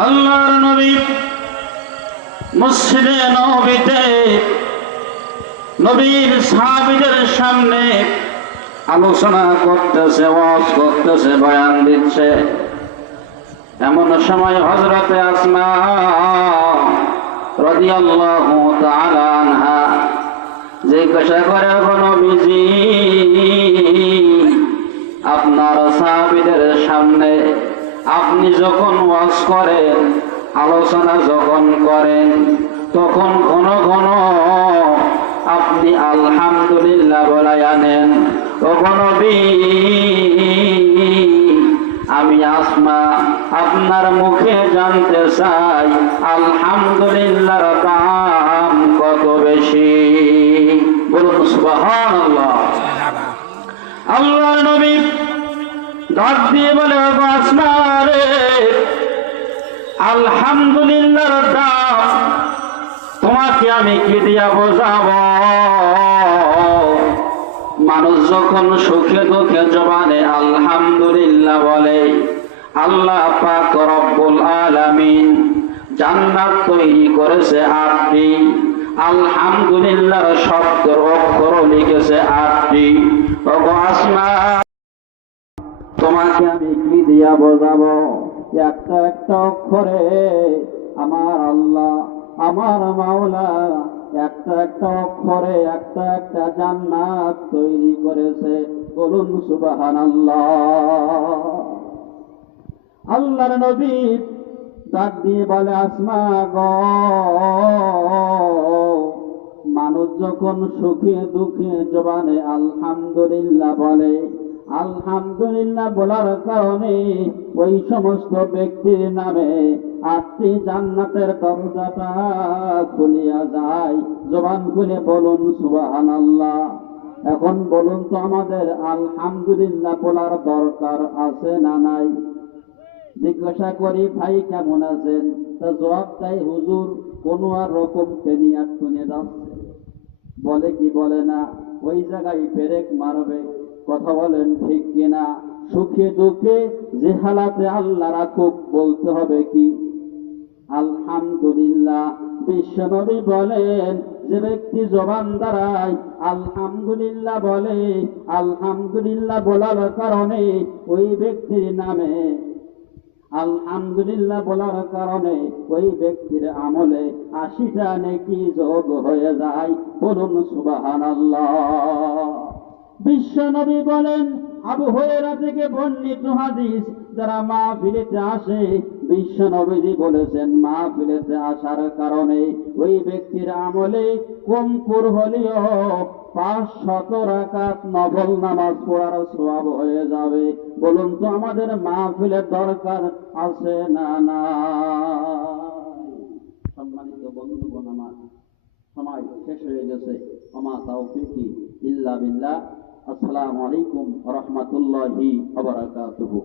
আল্লাহর নবী মসজিদে নববীতে নবীর সাহাবীদের সামনে আলোচনা করতেছে, ওয়াজ করতেছে, বয়ান দিচ্ছে। এমন সময় হযরতে আসমা রাদিয়াল্লাহু তাআলা আনহা জিজ্ঞাসা করে, নবীজি আপনার সাহাবীদের সামনে আপনি যখন ওয়াজ করেন, আলোচনা যখন করেন, তখন ঘন ঘন আপনি আলহামদুলিল্লাহ বলাই আনেন। ও নবী, আমি আসমা আপনার মুখে জানতে চাই আলহামদুলিল্লাহর দাম কত বেশি। বলুন সুবহানাল্লাহ। আল্লাহর নবী ডাক দিয়ে বলে, আসমা রে, আলহামদুলিল্লাহর দাম তোমাকে আমি কি দিয়া বোঝাবো? মানুষ যখন সুখে দুঃখে জবানে আলহামদুলিল্লাহ বলে, আল্লাহ পাক রব্বুল আলামিন জান্নাত তৈরি করেছে 8টি, আলহামদুলিল্লাহর শব্দের অক্ষর লিখেছে 8টি। ওগো আসমা, তোমাকে আমি কি দিয়া বোঝাবো? একটা একটা অক্ষরে আমার আল্লাহ, আমার মাওলা একটা একটা অক্ষরে একটা একটা জান্নাত তৈরি করেছে। বলুন সুবহানাল্লাহ। আল্লাহর নবী ডাক দিয়ে বলে, আসমা গো, মানুষ যখন সুখে দুঃখে জবানে আলহামদুলিল্লাহ বলে, আলহামদুলিল্লাহ বলার কারণে ওই সমস্ত ব্যক্তির নামে 8টি জান্নাতের দরজাটা খুলিয়া যায়। জবান খুলে বলুন সুবহানাল্লাহ। এখন বলুন তো, আমাদের আলহামদুলিল্লাহ বলার দরকার আছে না নাই? জিজ্ঞাসা করি, ভাই কেমন আছেন? তা জবাব দেয়, হুজুর কোনো আর রকম টেনিয়া শুনে যাচ্ছে। বলে কি বলে না? ওই জায়গায় ব্রেক মারবে। কথা বলেন ঠিক কিনা? সুখে দুঃখে যে হালাতে আল্লাহ রাখুক, বলতে হবে কি? আলহামদুলিল্লাহ। বিশ্বনবী বলেন, যে ব্যক্তি জবান দ্বারায় আলহামদুলিল্লাহ বলে, আলহামদুলিল্লাহ বলার কারণে ওই ব্যক্তির নামে, আলহামদুলিল্লাহ বলার কারণে ওই ব্যক্তির আমলে 80টা নেকি যোগ হয়ে যায়। বলুন সুবহানাল্লাহ। বিশ্বনবী বলেন, আবু হুরায়রা থেকে বর্ণিত হাদিস, যারা মাহফিলেতে আসে, বিশ্বনবীজি বলেছেন, মাহফিলেতে আসার কারণে ওই ব্যক্তির আমলে কম করে হলেও 500 রাকাত নফল নামাজ পড়ার সওয়াব হয়ে যাবে। বলুন তো, আমাদের মাহফিলের দরকার আছে না না? সম্মানিত বন্ধুগণ, আমার সময় শেষ হয়ে গেছে। ওমা তাওফীকি ইল্লা বিল্লাহ। আসসালামু আলাইকুম ওয়া রাহমাতুল্লাহি ওয়া বারাকাতুহু।